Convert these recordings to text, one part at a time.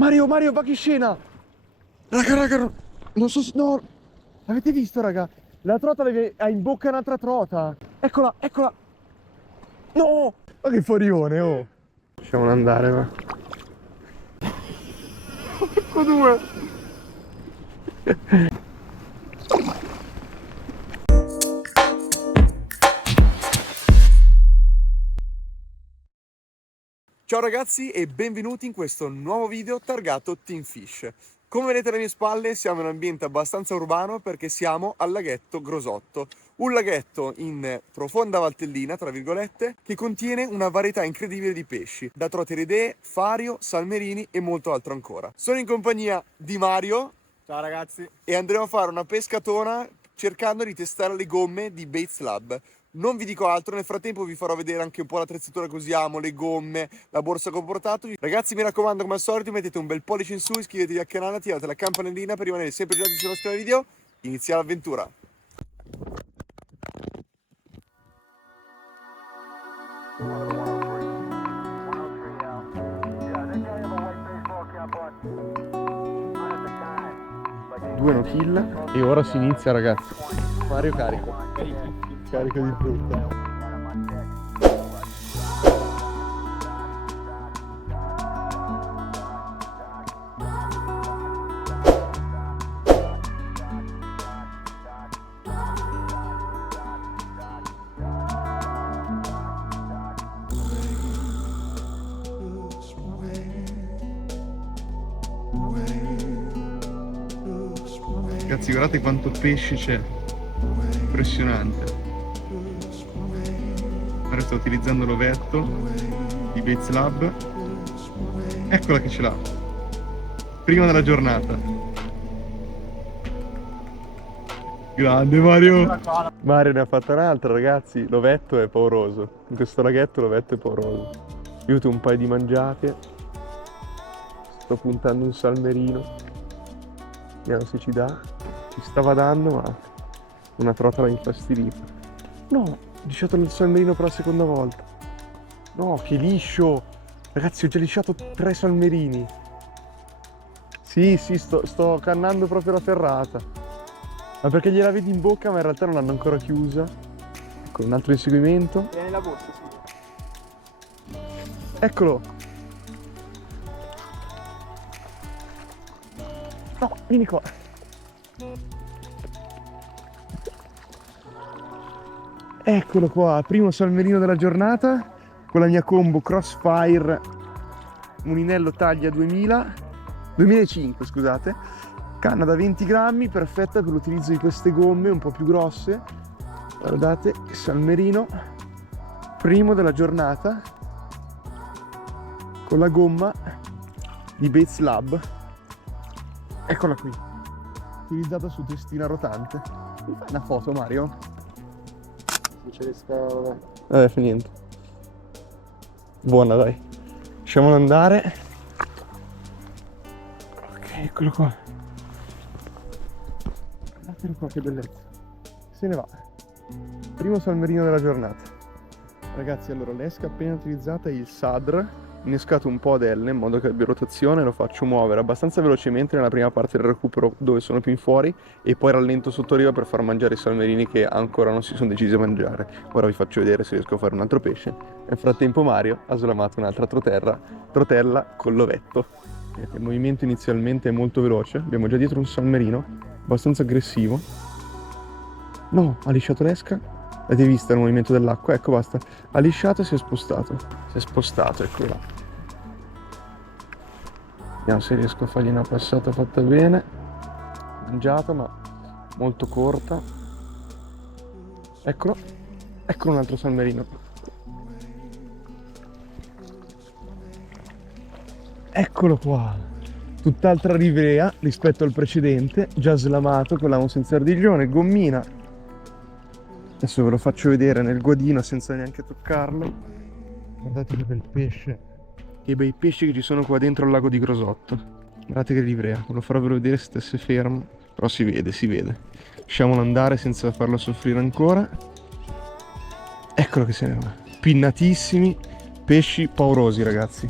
Mario, Mario, va che scena! Raga, non so se... No! Avete visto, raga? La trota ha in bocca un'altra trota. Eccola, eccola! No! Ma che forione, oh! Lasciamolo andare, va. Ecco due! Ciao ragazzi e benvenuti in questo nuovo video targato Team Fish. Come vedete alle mie spalle siamo in un ambiente abbastanza urbano perché siamo al laghetto Grosotto. Un laghetto in profonda valtellina, tra virgolette, che contiene una varietà incredibile di pesci, da troteridee, fario, salmerini e molto altro ancora. Sono in compagnia di Mario. Ciao ragazzi. E andremo a fare una pescatona cercando di testare le gomme di Baits Lab. Non vi dico altro, nel frattempo vi farò vedere anche un po' l'attrezzatura che usiamo, le gomme, la borsa che ho portato. Ragazzi, mi raccomando, come al solito, mettete un bel pollice in su, iscrivetevi al canale, attivate la campanellina per rimanere sempre aggiornati sui nostri video. Inizia l'avventura! Due no kill e ora si inizia, ragazzi. Mario carico. Carico di frutta. Ragazzi, guardate quanto pesce c'è, impressionante. Ora sto utilizzando l'ovetto di Baits Lab. Eccola che ce l'ha, prima della giornata. Grande Mario! Mario ne ha fatta un'altra, ragazzi. L'ovetto è pauroso. In questo laghetto l'ovetto è pauroso. Io ho un paio di mangiate. Sto puntando un salmerino. Vediamo se ci dà. Ci stava dando, ma una trota l'ha infastidita. No, ho lisciato il salmerino per la seconda volta. No, che liscio! Ragazzi, ho già lisciato 3 salmerini. Sì, sto cannando proprio la ferrata. Ma perché gliela vedi in bocca, ma in realtà non l'hanno ancora chiusa. Ecco, un altro inseguimento. Vieni la borsa, sì. Eccolo! No, vieni qua. Eccolo qua, primo salmerino della giornata con la mia combo Crossfire Muninello taglia 2005, scusate. Canna da 20 grammi, perfetta per l'utilizzo di queste gomme un po' più grosse. Guardate, salmerino primo della giornata con la gomma di Baits Lab. Eccola qui, utilizzata su testina rotante. Mi fai una foto, Mario? Non ci riesco. Fa niente. Buona, dai. Lasciamolo andare. Ok, eccolo qua. Guardatelo qua, che bellezza. Se ne va. Primo salmerino della giornata. Ragazzi, allora l'esca appena utilizzata è il Sadr. Innescato un po' ad L in modo che abbia rotazione, lo faccio muovere abbastanza velocemente nella prima parte del recupero dove sono più in fuori e poi rallento sotto riva per far mangiare i salmerini che ancora non si sono decisi a mangiare. Ora vi faccio vedere se riesco a fare un altro pesce. Nel frattempo Mario ha slamato un'altra trotella con l'ovetto. Il movimento inizialmente è molto veloce, abbiamo già dietro un salmerino abbastanza aggressivo. No, ha lisciato l'esca. Avete visto il movimento dell'acqua? Ecco, basta. Ha lisciato e si è spostato. Si è spostato, ecco là. Vediamo se riesco a fargli una passata fatta bene. Mangiata, ma molto corta. Eccolo. Eccolo un altro salmerino. Eccolo qua. Tutt'altra livrea rispetto al precedente. Già slamato con l'amo senza ardiglione, gommina. Adesso ve lo faccio vedere nel guadino senza neanche toccarlo. Guardate che bel pesce. Che bei pesci che ci sono qua dentro al lago di Grosotto. Guardate che livrea. Ve lo farò vedere se stesse fermo. Però si vede, si vede. Lasciamolo andare senza farlo soffrire ancora. Eccolo che se ne va. Pinnatissimi. Pesci paurosi, ragazzi.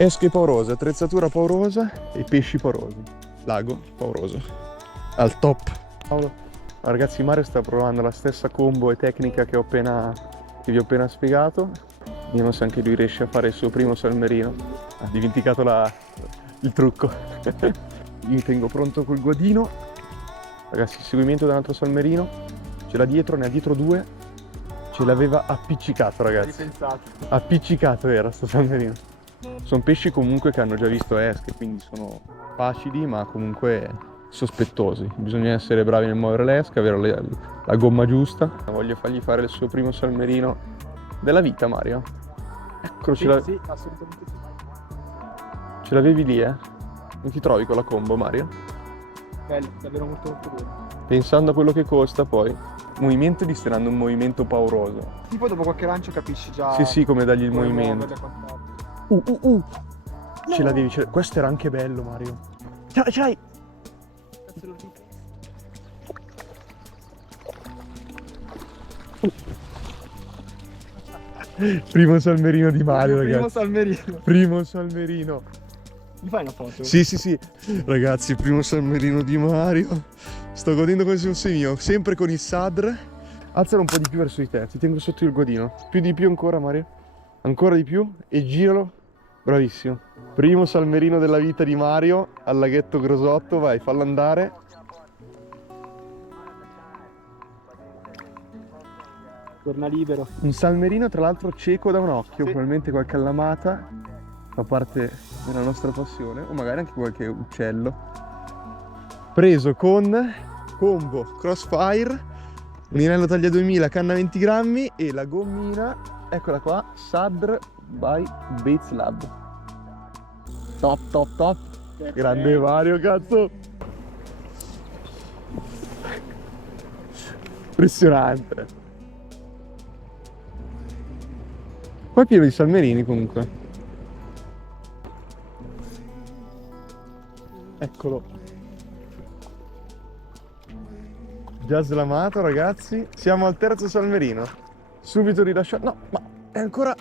Esche paurose, attrezzatura paurosa e pesci paurosi. Lago pauroso. Al top. Paolo. Ragazzi, Mario sta provando la stessa combo e tecnica che vi ho appena spiegato. Vediamo se anche lui riesce a fare il suo primo salmerino. Ha dimenticato il trucco. Io mi tengo pronto col guadino. Ragazzi, seguimento da un altro salmerino. Ce l'ha dietro, ne ha dietro due. Ce l'aveva appiccicato, ragazzi. Ripensato. Appiccicato era sto salmerino. Sono pesci comunque che hanno già visto esche, quindi sono facili ma comunque sospettosi. Bisogna essere bravi nel muovere l'esca, avere la gomma giusta. Voglio fargli fare il suo primo salmerino della vita, Mario. Eccolo, Sì, sì, assolutamente sì. ce l'avevi lì, eh? Non ti trovi con la combo, Mario? Bello, davvero molto molto bello. Pensando a quello che costa poi. Movimento di stilando un movimento pauroso. Tipo dopo qualche lancio capisci già Sì, come dargli il come movimento. muoverle e quant'altro. Ce l'avevi, questo era anche bello, Mario. C'hai! Cazzo lo dico? Primo salmerino di Mario, Primo ragazzi. salmerino. Primo salmerino. Mi fai una foto? Sì. Ragazzi, primo salmerino di Mario. Sto godendo come se fosse mio. Sempre con il Sadr. Alzalo un po' di più verso di te. Ti tengo sotto il godino. Più di più ancora, Mario. Ancora di più. E giralo. Bravissimo. Primo salmerino della vita di Mario. Al laghetto Grosotto. Vai, fallo andare. Torna libero. Un salmerino tra l'altro cieco da un occhio. Sì. Probabilmente qualche allamata. Fa parte della nostra passione. O magari anche qualche uccello. Preso con combo Crossfire, un inello taglia 2000, canna 20 grammi e la gommina, eccola qua, Sadr by Baits Lab. Top. Grande Mario, cazzo. Impressionante. Qua è pieno di salmerini comunque. Eccolo. Già slamato, ragazzi. Siamo al terzo salmerino. Subito rilasciato. No, ma è ancora...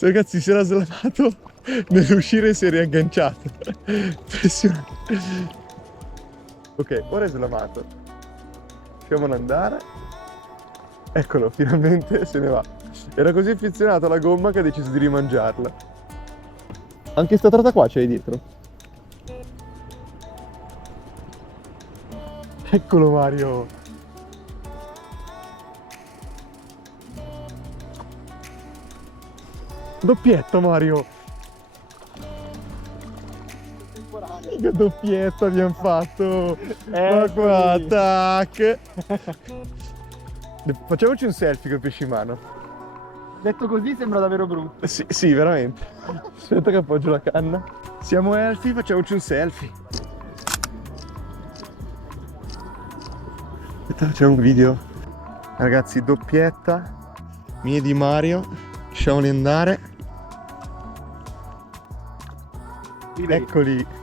Ragazzi, si era slamato. Nell'uscire si è riagganciato. Impressionante. Ok, ora è slamato. Lasciamolo andare. Eccolo, finalmente se ne va. Era così affezionato alla gomma che ha deciso di rimangiarla. Anche sta trata qua c'hai dietro. Eccolo Mario. Doppietta Mario. Che doppietta abbiamo fatto. Ma qua, tac. Facciamoci un selfie col pesce in mano. Detto così sembra davvero brutto. Sì, veramente. Aspetta che appoggio la canna. Siamo elfi, facciamoci un selfie. Aspetta, facciamo un video. Ragazzi, doppietta. Mie di Mario. Lasciamoli andare. Eccoli.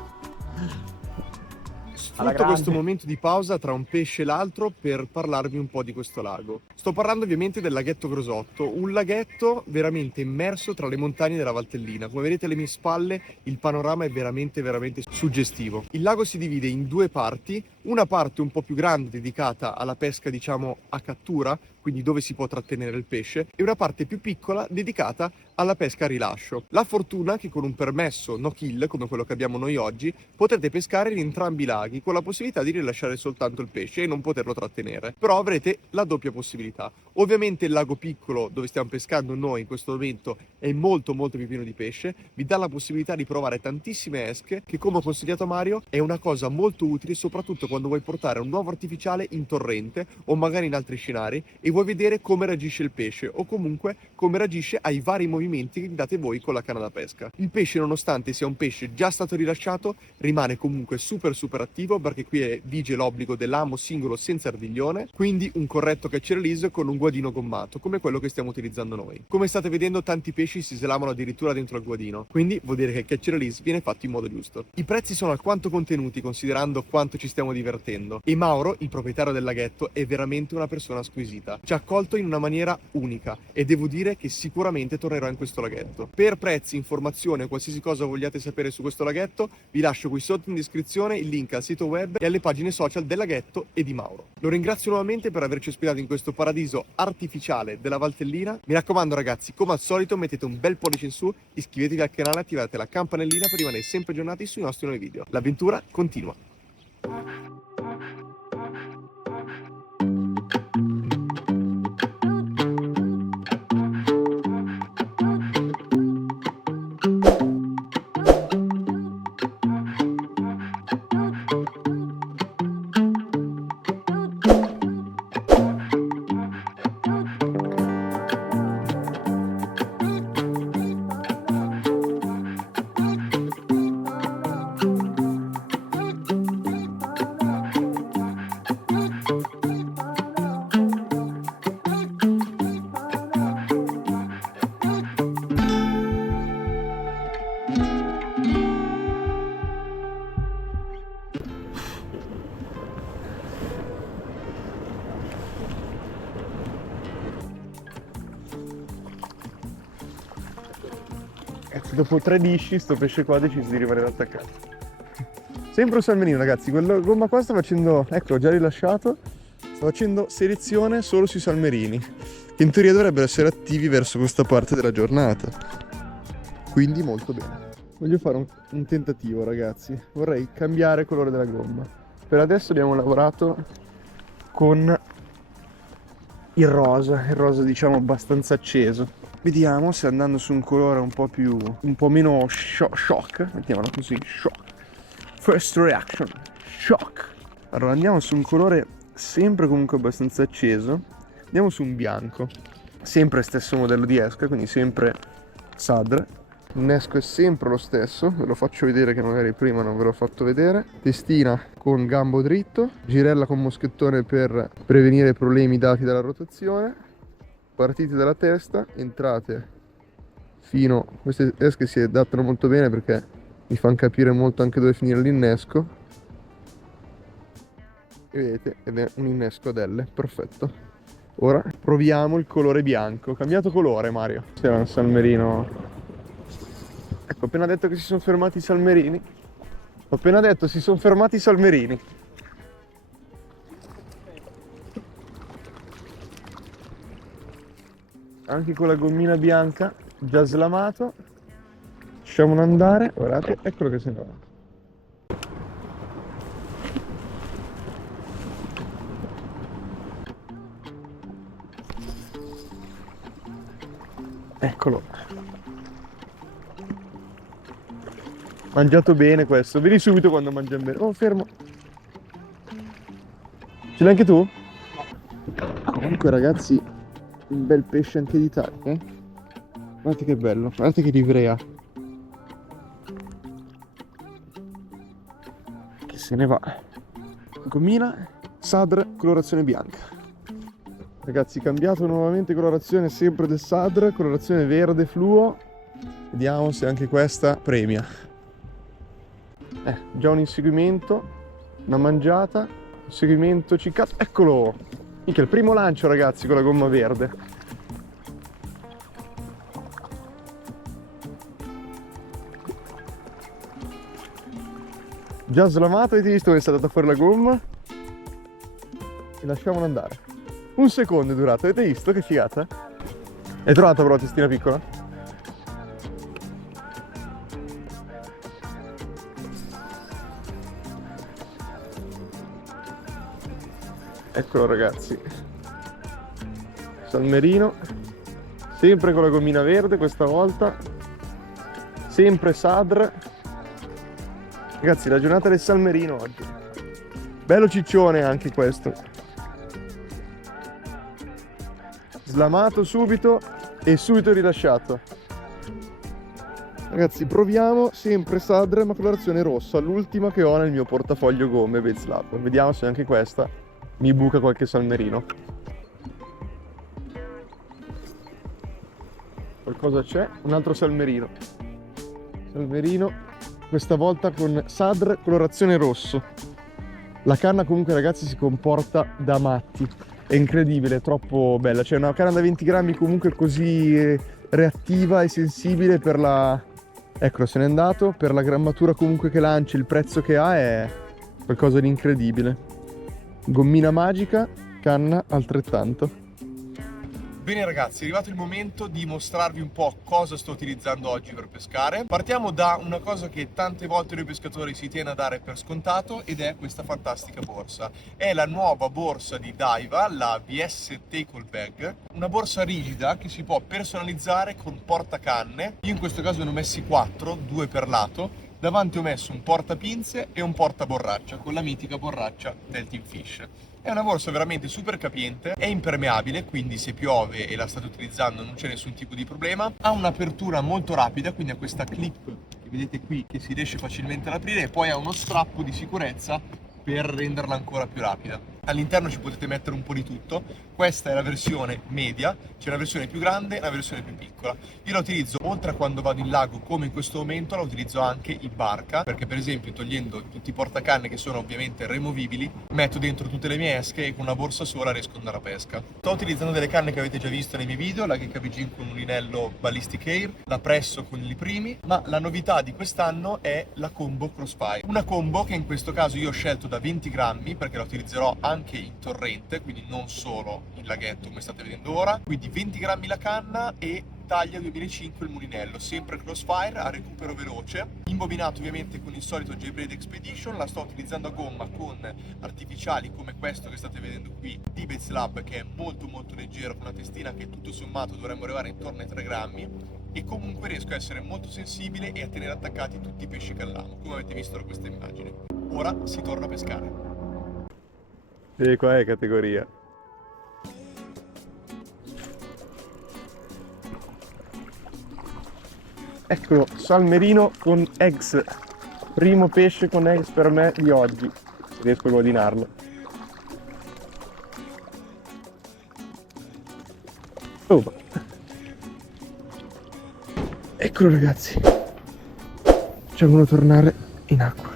Sfrutto questo momento di pausa tra un pesce e l'altro per parlarvi un po' di questo lago. Sto parlando ovviamente del laghetto Grosotto, un laghetto veramente immerso tra le montagne della Valtellina. Come vedete alle mie spalle il panorama è veramente suggestivo. Il lago si divide in due parti, una parte un po' più grande dedicata alla pesca diciamo a cattura, quindi dove si può trattenere il pesce, e una parte più piccola dedicata alla pesca a rilascio. La fortuna è che con un permesso no kill, come quello che abbiamo noi oggi, potrete pescare in entrambi i laghi con la possibilità di rilasciare soltanto il pesce e non poterlo trattenere. Però avrete la doppia possibilità. Ovviamente il lago piccolo dove stiamo pescando noi in questo momento è molto più pieno di pesce, vi dà la possibilità di provare tantissime esche che, come ho consigliato a Mario, è una cosa molto utile soprattutto quando vuoi portare un uovo artificiale in torrente o magari in altri scenari e vuoi vedere come reagisce il pesce o comunque come reagisce ai vari movimenti che gli date voi con la canna da pesca. Il pesce, nonostante sia un pesce già stato rilasciato, rimane comunque super attivo perché qui vige l'obbligo dell'amo singolo senza ardiglione, quindi un corretto catch and release con un guadino gommato, come quello che stiamo utilizzando noi. Come state vedendo, tanti pesci si slamano addirittura dentro al guadino, quindi vuol dire che il catch and release viene fatto in modo giusto. I prezzi sono alquanto contenuti considerando quanto ci stiamo divertendo, e Mauro, il proprietario del laghetto, è veramente una persona squisita. Ci ha accolto in una maniera unica e devo dire che sicuramente tornerò in questo laghetto. Per prezzi, informazioni o qualsiasi cosa vogliate sapere su questo laghetto, vi lascio qui sotto in descrizione il link al sito web e alle pagine social del laghetto e di Mauro. Lo ringrazio nuovamente per averci ospitato in questo paradiso artificiale della Valtellina. Mi raccomando ragazzi, come al solito mettete un bel pollice in su, iscrivetevi al canale e attivate la campanellina per rimanere sempre aggiornati sui nostri nuovi video. L'avventura continua. Dopo 3 disci sto pesce qua ha deciso di rimanere attaccato. Sempre un salmerino ragazzi, quella gomma qua sta facendo, ecco, l'ho già rilasciato, sta facendo selezione solo sui salmerini, che in teoria dovrebbero essere attivi verso questa parte della giornata. Quindi molto bene. Voglio fare un tentativo ragazzi, vorrei cambiare il colore della gomma. Per adesso abbiamo lavorato con il rosa diciamo abbastanza acceso. Vediamo se andando su un colore un po' meno shock, mettiamolo così, shock. First reaction, shock. Allora andiamo su un colore sempre comunque abbastanza acceso. Andiamo su un bianco. Sempre stesso modello di esca, quindi sempre Sadr. L'innesco è sempre lo stesso, ve lo faccio vedere che magari prima non ve l'ho fatto vedere. Testina con gambo dritto, girella con moschettone per prevenire problemi dati dalla rotazione. Partite dalla testa, entrate fino... Queste esche si adattano molto bene perché mi fanno capire molto anche dove finire l'innesco. E vedete, ed è un innesco ad L, perfetto. Ora proviamo il colore bianco. Cambiato colore Mario. C'era un salmerino. Ecco, ho appena detto che si sono fermati i salmerini. Ho appena detto si sono fermati i salmerini. Anche con la gommina bianca già slamato. Lasciamolo andare. Guardate, eccolo che se ne va. Eccolo. Mangiato bene questo. Vedi subito quando mangiano bene. Oh, fermo. Ce l'hai anche tu? Comunque ragazzi, un bel pesce anche di taglia, eh? Guardate che bello, guardate che livrea. Che se ne va. Gommina Sadr, colorazione bianca. Ragazzi, cambiato nuovamente colorazione sempre del Sadr, colorazione verde fluo. Vediamo se anche questa premia. Già un inseguimento, una mangiata, inseguimento ciccato, eccolo! Mica il primo lancio ragazzi con la gomma verde. Già slamato, avete visto che è stata fuori la gomma? E lasciamolo andare. Un secondo è durato, avete visto che figata? Hai trovato però la testina piccola? Eccolo ragazzi, salmerino, sempre con la gommina verde questa volta, sempre Sadr. Ragazzi, la giornata del salmerino oggi, bello ciccione anche questo, slamato subito e subito rilasciato. Ragazzi, proviamo sempre Sadr ma colorazione rossa, l'ultima che ho nel mio portafoglio gomme Baits Lab. Vediamo se anche questa mi buca qualche salmerino. qualcosa c'è. Un altro salmerino. Salmerino, questa volta con Sadr colorazione rosso. La canna comunque ragazzi si comporta da matti. È incredibile, è troppo bella. Cioè una canna da 20 grammi comunque così reattiva e sensibile per la... Eccolo, se n'è andato. Per la grammatura comunque che lancia, il prezzo che ha è qualcosa di incredibile. Gommina magica, canna altrettanto. Bene ragazzi, è arrivato il momento di mostrarvi un po' cosa sto utilizzando oggi per pescare. Partiamo da una cosa che tante volte noi pescatori si tiene a dare per scontato ed è questa fantastica borsa. È la nuova borsa di Daiwa, la VS Tackle Bag, una borsa rigida che si può personalizzare con portacanne. Io in questo caso ne ho messi 4, 2 per lato. Davanti ho messo un portapinze e un portaborraccia con la mitica borraccia del Team Fish. È una borsa veramente super capiente, è impermeabile, quindi se piove e la state utilizzando non c'è nessun tipo di problema. Ha un'apertura molto rapida, quindi ha questa clip che vedete qui che si riesce facilmente ad aprire e poi ha uno strappo di sicurezza per renderla ancora più rapida. All'interno ci potete mettere un po' di tutto. Questa è la versione media, c'è una versione più grande e una versione più piccola. Io la utilizzo oltre a quando vado in lago, come in questo momento, la utilizzo anche in barca, perché per esempio togliendo tutti i portacanne che sono ovviamente removibili, metto dentro tutte le mie esche e con una borsa sola riesco ad andare a pesca. Sto utilizzando delle canne che avete già visto nei miei video, la GKBG con un inello Ballistic Air, la Presso con i primi, ma la novità di quest'anno è la combo Crossfire. Una combo che in questo caso io ho scelto da 20 grammi perché la utilizzerò anche in torrente, quindi non solo in laghetto come state vedendo ora. Quindi 20 grammi la canna e taglia 2005 il mulinello, sempre Crossfire a recupero veloce, imbobinato ovviamente con il solito J-Braid Expedition. La sto utilizzando a gomma con artificiali come questo che state vedendo qui di Baits Lab, che è molto leggero, con una testina che tutto sommato dovremmo arrivare intorno ai 3 grammi, e comunque riesco a essere molto sensibile e a tenere attaccati tutti i pesci che allamo, come avete visto da questa immagine. Ora si torna a pescare. E qua è categoria. Eccolo, salmerino con eggs. Primo pesce con eggs per me di oggi. Riesco a godinarlo. Oh. Eccolo ragazzi. Facciamolo tornare in acqua.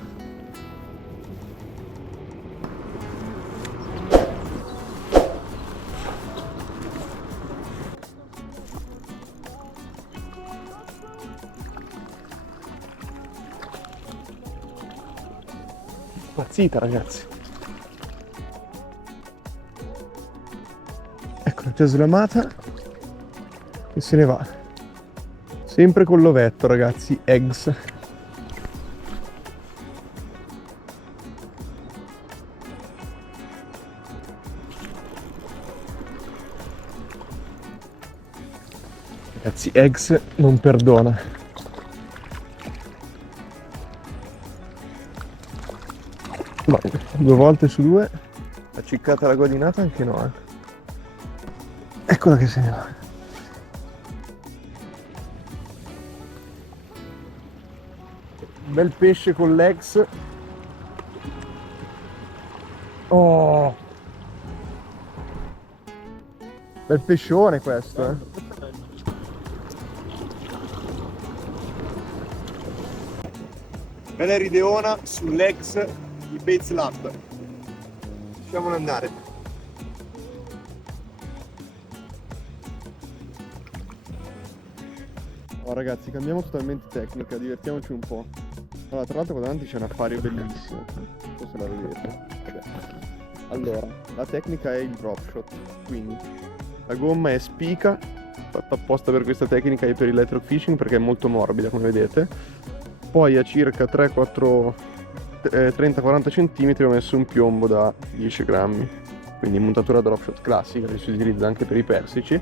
Impazzita ragazzi. Ecco, già slamata e se ne va. Sempre con l'ovetto ragazzi, eggs. Ragazzi, eggs non perdona. Ma 2 volte su 2, acciccata la godinata anche no. Eccola che se ne va. Bel pesce con l'ex. Oh, bel pescione questo, eh. Bella rideona sull'ex di Baits Lab. Lasciamolo andare. Oh, ragazzi, cambiamo totalmente tecnica, divertiamoci un po'. Allora, tra l'altro qua davanti c'è un affare bellissimo. Non so se la vedete. Vabbè. Allora, la tecnica è il drop shot. Quindi la gomma è spica, fatta apposta per questa tecnica e per il electrofishing perché è molto morbida, come vedete. Poi a circa 30-40 cm ho messo un piombo da 10 grammi, quindi montatura drop shot classica che si utilizza anche per i persici.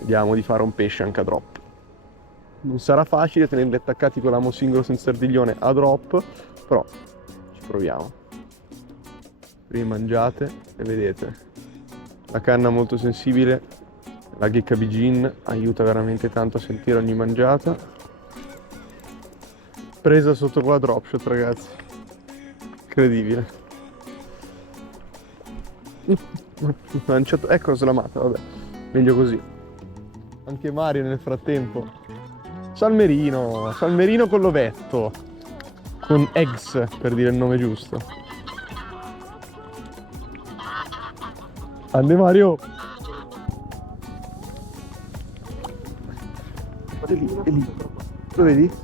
Vediamo di fare un pesce anche a drop. Non sarà facile tenerli attaccati con l'amo singolo senza ardiglione a drop, però ci proviamo. Prima mangiate e vedete la canna molto sensibile, la GKBG aiuta veramente tanto a sentire ogni mangiata. Presa sotto con la drop shot ragazzi, incredibile. Lanciato, ecco slamata, vabbè, meglio così. Anche Mario nel frattempo. Salmerino con l'ovetto. Con eggs, per dire il nome giusto. Ande Mario! È lì, è lì. Lo vedi?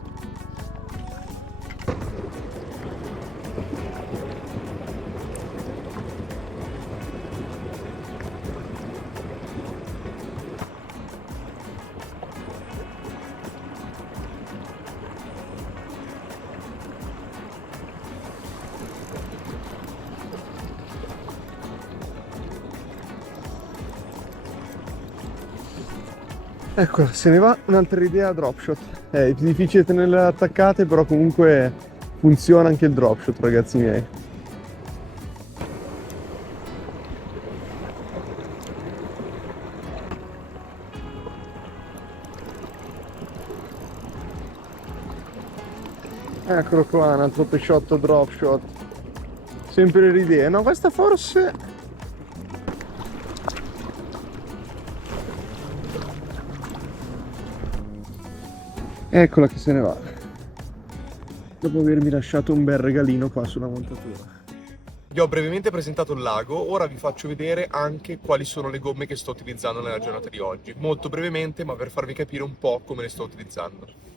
Ecco, se ne va un'altra idea a drop shot. È più difficile tenerle attaccate, però comunque funziona anche il drop shot, ragazzi miei. Eccolo qua, un altro pesciotto drop shot. Sempre le idee. No, questa forse... Eccola che se ne va. Dopo avermi lasciato un bel regalino qua sulla montatura. Vi ho brevemente presentato il lago, ora vi faccio vedere anche quali sono le gomme che sto utilizzando nella giornata di oggi. Molto brevemente, ma per farvi capire un po' come le sto utilizzando.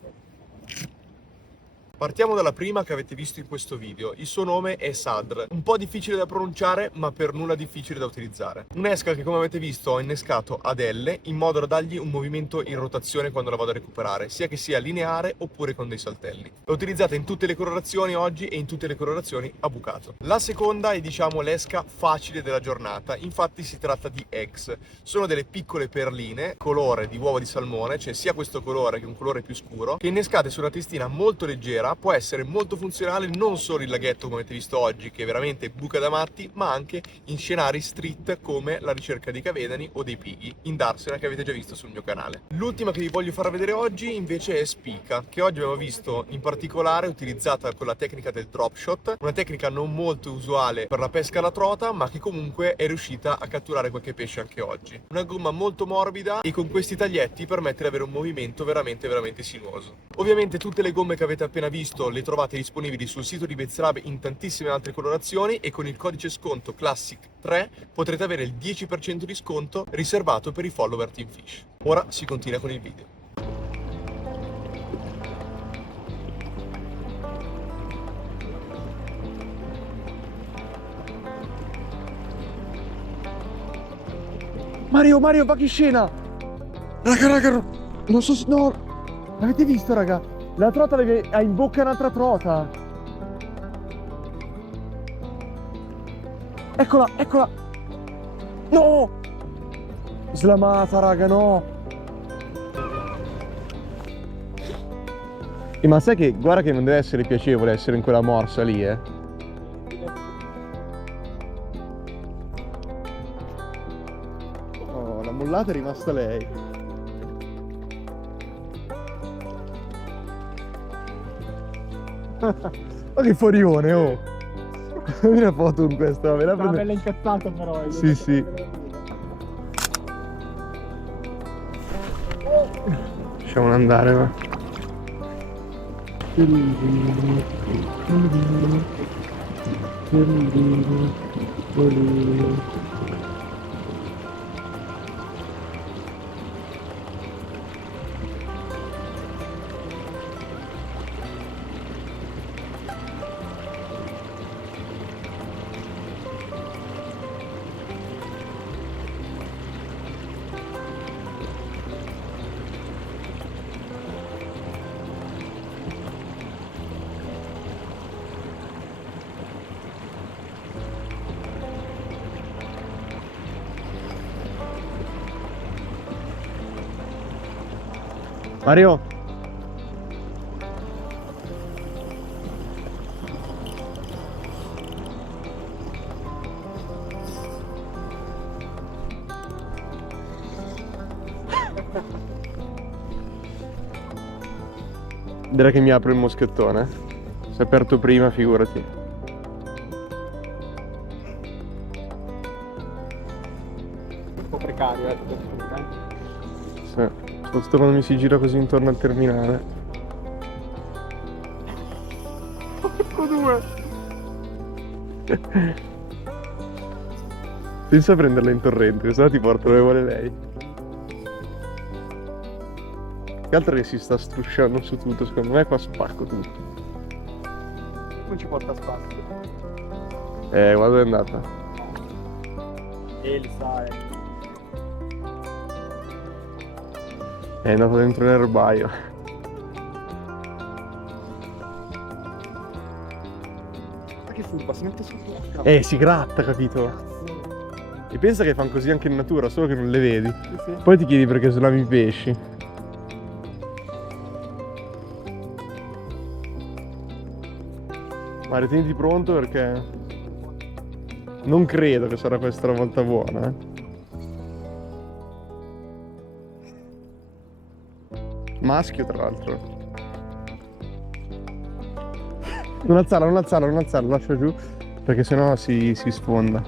Partiamo dalla prima che avete visto in questo video. Il suo nome è Sadr, un po' difficile da pronunciare ma per nulla difficile da utilizzare. Un'esca che, come avete visto, ho innescato ad L in modo da dargli un movimento in rotazione quando la vado a recuperare, sia che sia lineare oppure con dei saltelli. L'ho utilizzata in tutte le colorazioni oggi e in tutte le colorazioni a bucato. La seconda è, diciamo, l'esca facile della giornata, infatti si tratta di eggs. Sono delle piccole perline colore di uovo di salmone, cioè sia questo colore che un colore più scuro, che innescate su una testina molto leggera può essere molto funzionale non solo il laghetto come avete visto oggi, che è veramente buca da matti, ma anche in scenari street come la ricerca dei cavedani o dei pighi in Darsena, che avete già visto sul mio canale. L'ultima che vi voglio far vedere oggi invece è Spica, che oggi abbiamo visto in particolare utilizzata con la tecnica del drop shot, una tecnica non molto usuale per la pesca alla trota, ma che comunque è riuscita a catturare qualche pesce anche oggi. Una gomma molto morbida e con questi taglietti permette di avere un movimento veramente sinuoso. Ovviamente tutte le gomme che avete appena visto le trovate disponibili sul sito di Baitslab in tantissime altre colorazioni e con il codice sconto CLASSIC3 potrete avere il 10% di sconto riservato per i follower Team Fish. Ora si continua con il video. Mario, va che scena! Raga, non so se... No! Avete visto, raga? La trota ha in bocca un'altra trota! Eccola! No! Slamata, raga, no! Ma sai che, guarda che non deve essere piacevole essere in quella morsa lì, eh? Oh, la mollata è rimasta lei. Ma che forione, oh! Fammi una foto con questa, me la Una prendo. bella incazzata però. Sì. Lasciamolo andare, va. Mario! Direi che mi apro il moschettone. Si è aperto prima, figurati. Un po' precario, Sì. soprattutto quando mi si gira così intorno al terminale. Porco due. Pensa a prenderla in torrente, questa ti porta dove vuole lei. Che altro che si sta strusciando su tutto, secondo me qua spacco tutto. Non ci porta a spazio. Guarda dove è andata. Elsa È andata dentro l'erbaio. Ma che furba, si mette sotto la cavolo. Si gratta, capito? E pensa che fanno così anche in natura, solo che non le vedi. Sì, sì. Poi ti chiedi perché slami i pesci. Ma riteniti pronto perché non credo che sarà questa la volta buona, Maschio, tra l'altro. Non alzarla, non alzarla, non alzarla, lascia giù, perché sennò si sfonda.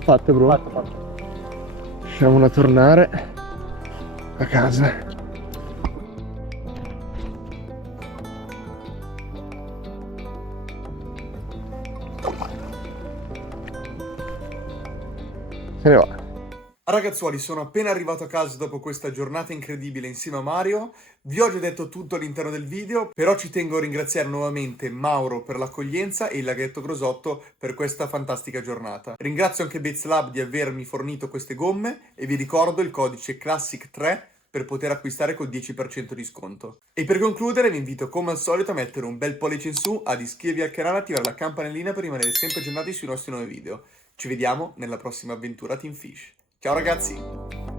Fatto, bro. Fatto. Lasciamola tornare a casa. Se ne va. Ragazzuoli, sono appena arrivato a casa dopo questa giornata incredibile insieme a Mario. Vi ho già detto tutto all'interno del video, però ci tengo a ringraziare nuovamente Mauro per l'accoglienza e il laghetto Grosotto per questa fantastica giornata. Ringrazio anche Bates Lab di avermi fornito queste gomme e vi ricordo il codice CLASSIC3 per poter acquistare col 10% di sconto. E per concludere vi invito come al solito a mettere un bel pollice in su, ad iscrivervi al canale e attivare la campanellina per rimanere sempre aggiornati sui nostri nuovi video. Ci vediamo nella prossima avventura Team Fish. Ciao ragazzi!